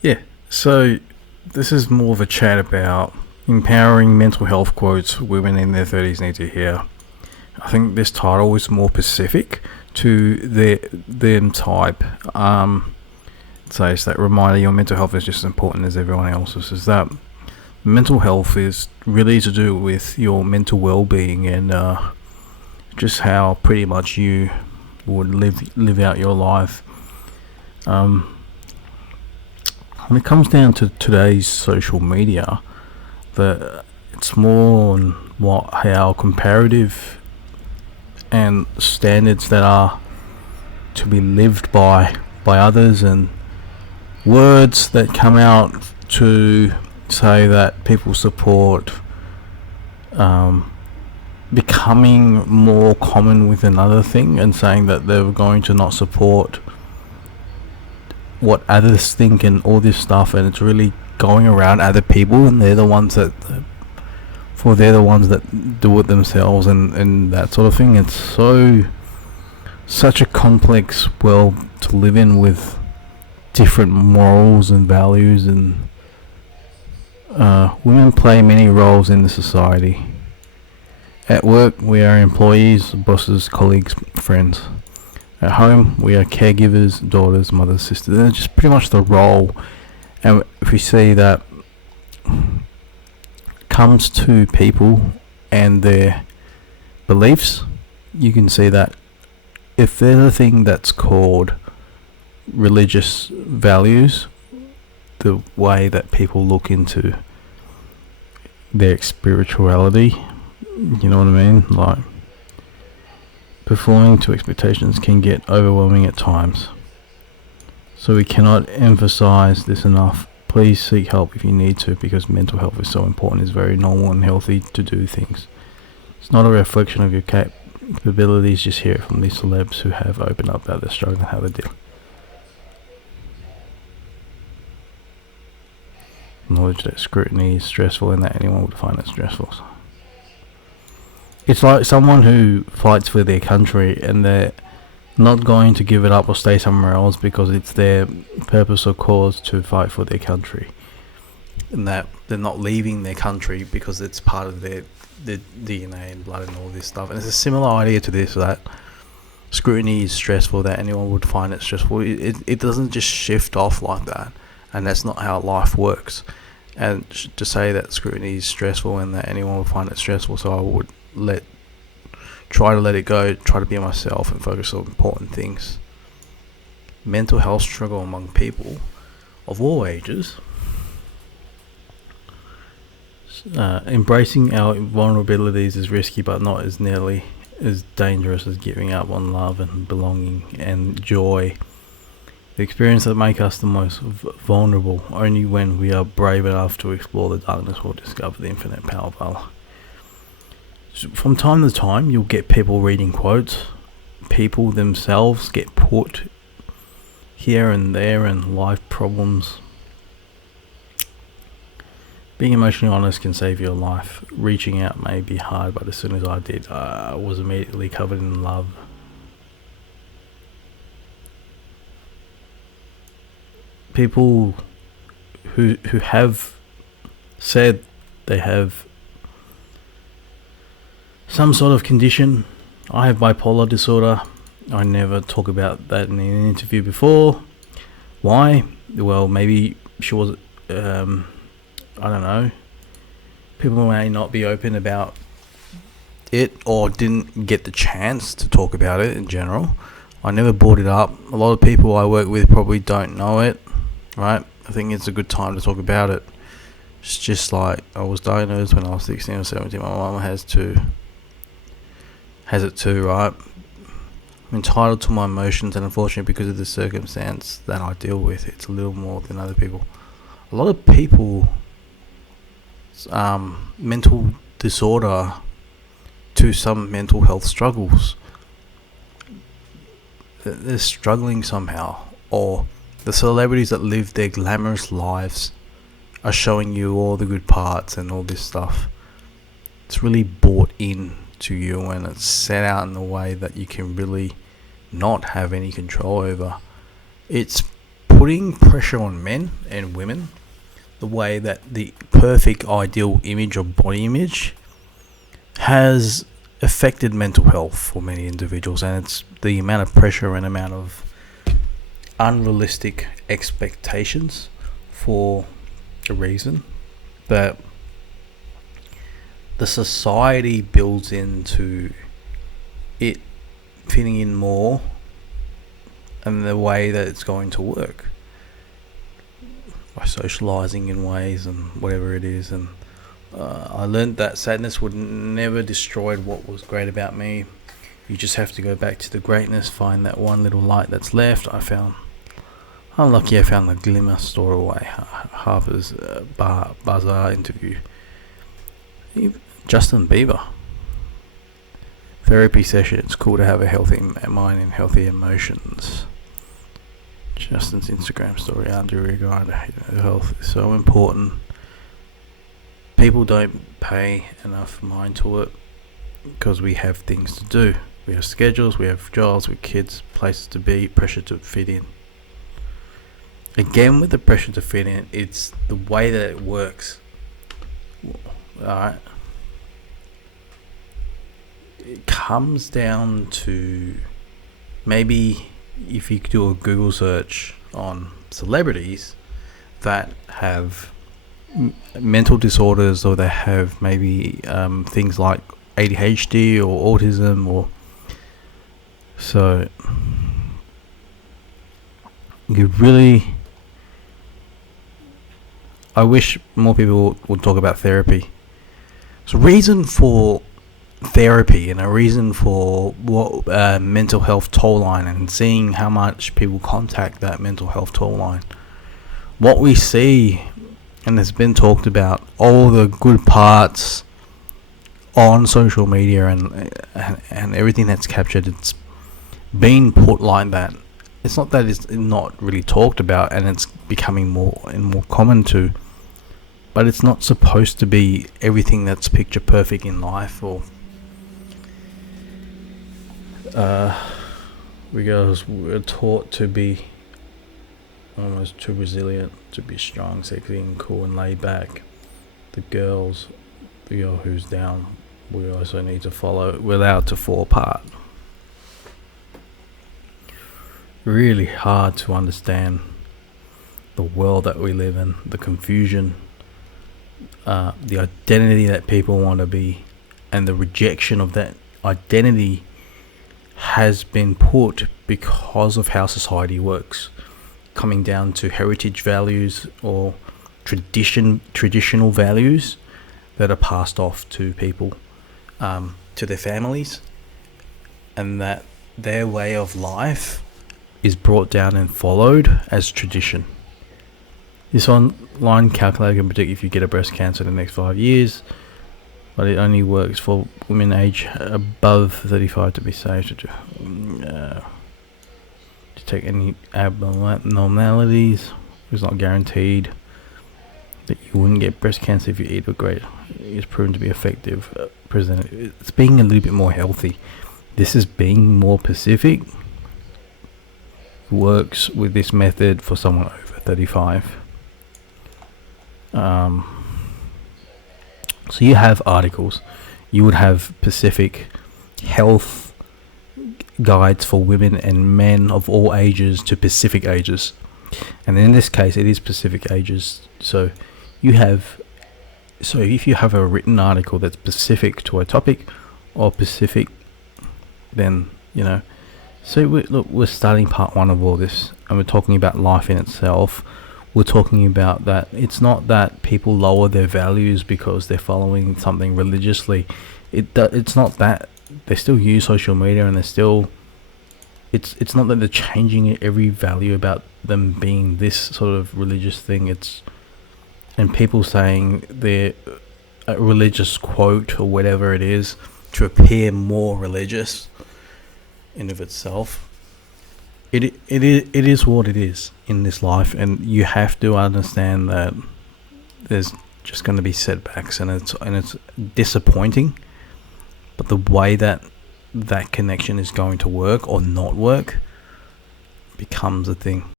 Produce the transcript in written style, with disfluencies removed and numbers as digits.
Yeah, so this is more of a chat about empowering mental health quotes women in their 30s need to hear. I think this title is more specific to them type. It says that reminder your mental health is just as important as everyone else's. Is that mental health is really to do with your mental well-being and just how pretty much you would live out your life. When it comes down to today's social media, that it's more on how comparative and standards that are to be lived by others, and words that come out to say that people support becoming more common with another thing, and saying that they're going to not support what others think and all this stuff, and it's really going around other people, and they're the ones that do it themselves, and that sort of thing. It's such a complex world to live in, with different morals and values, and women play many roles in the society. At work, we are employees, bosses, colleagues, friends. At home, we are caregivers, daughters, mothers, sisters. And it's just pretty much the role. And if we see that comes to people and their beliefs, you can see that if there's a thing that's called religious values, the way that people look into their spirituality, you know what I mean? Like, performing to expectations can get overwhelming at times. So we cannot emphasize this enough. Please seek help if you need to, because mental health is so important. It's very normal and healthy to do things. It's not a reflection of your capabilities. Just hear it from these celebs who have opened up about their struggle and how they deal. Acknowledge that scrutiny is stressful and that anyone would find it stressful. It's like someone who fights for their country and they're not going to give it up or stay somewhere else because it's their purpose or cause to fight for their country. And that they're not leaving their country because it's part of their DNA and blood and all this stuff. And it's a similar idea to this, that scrutiny is stressful, that anyone would find it stressful. It doesn't just shift off like that. And that's not how life works. And to say that scrutiny is stressful and that anyone would find it stressful, so I would try to let it go, try to be myself and focus on important things. Mental health struggle among people of all ages. Embracing our vulnerabilities is risky, but not as nearly as dangerous as giving up on love and belonging and joy. The experience that make us the most vulnerable. Only when we are brave enough to explore the darkness will discover the infinite power of Allah. From time to time, you'll get people reading quotes. People themselves get put here and there in life problems. Being emotionally honest can save your life. Reaching out may be hard, but as soon as I did, I was immediately covered in love. People who have said they have some sort of condition. I have bipolar disorder. I never talk about that in an interview before. Why? Well, maybe she was, I don't know. People may not be open about it or didn't get the chance to talk about it in general. I never brought it up. A lot of people I work with probably don't know it, right? I think it's a good time to talk about it. It's just like I was diagnosed when I was 16 or 17. My mum has it too, right? I'm entitled to my emotions, and unfortunately because of the circumstance that I deal with, it's a little more than other people. A lot of people mental disorder to some mental health struggles. They're struggling somehow, or the celebrities that live their glamorous lives are showing you all the good parts and all this stuff. It's really bought in to you, and it's set out in a way that you can really not have any control over. It's putting pressure on men and women, the way that the perfect ideal image or body image has affected mental health for many individuals, and it's the amount of pressure and amount of unrealistic expectations for a reason that the society builds into it fitting in more and the way that it's going to work by socializing in ways and whatever it is. And I learned that sadness would never destroy what was great about me. You just have to go back to the greatness, find that one little light that's left. I'm lucky I found the glimmer stored away. Harper's Bazaar interview. Justin Bieber. Therapy session. It's cool to have a healthy mind and healthy emotions. Justin's Instagram story. Under regard, health is so important. People don't pay enough mind to it because we have things to do. We have schedules, we have jobs, with kids, places to be, pressure to fit in. Again, with the pressure to fit in, it's the way that it works. Alright. It comes down to, maybe if you do a Google search on celebrities that have mental disorders, or they have maybe things like ADHD or autism, or so you really, I wish more people would talk about therapy. So reason for therapy and a reason for what mental health toll line, and seeing how much people contact that mental health toll line. What we see, and it's been talked about, all the good parts on social media and everything that's captured, it's been put like that. It's not that it's not really talked about, and it's becoming more and more common to, but it's not supposed to be everything that's picture perfect in life. Or we're taught to be almost too resilient, to be strong, sexy and cool and laid back. The girl who's down, we also need to follow. We're allowed to fall apart. Really hard to understand the world that we live in, the confusion, the identity that people want to be, and the rejection of that identity has been put because of how society works, coming down to heritage values or traditional values that are passed off to people, to their families, and that their way of life is brought down and followed as tradition. This online calculator can predict if you get a breast cancer in the next 5 years, but it only works for women age above 35 to be safe to detect any abnormalities. It's not guaranteed that you wouldn't get breast cancer if you eat a grape. It's proven to be effective. It's being a little bit more healthy. This is being more specific. Works with this method for someone over 35. So you have articles, you would have specific health guides for women and men of all ages to specific ages, and in this case it is specific ages. So if you have a written article that's specific to a topic or specific, then so we're starting part one of all this, and we're talking about life in itself. We're talking about that it's not that people lower their values because they're following something religiously. It's not that. They still use social media, and they're still. It's not that they're changing every value about them being this sort of religious thing. And people saying their religious quote or whatever it is to appear more religious in of itself. It is what it is in this life, and you have to understand that there's just going to be setbacks, and it's disappointing, but the way that connection is going to work or not work becomes a thing.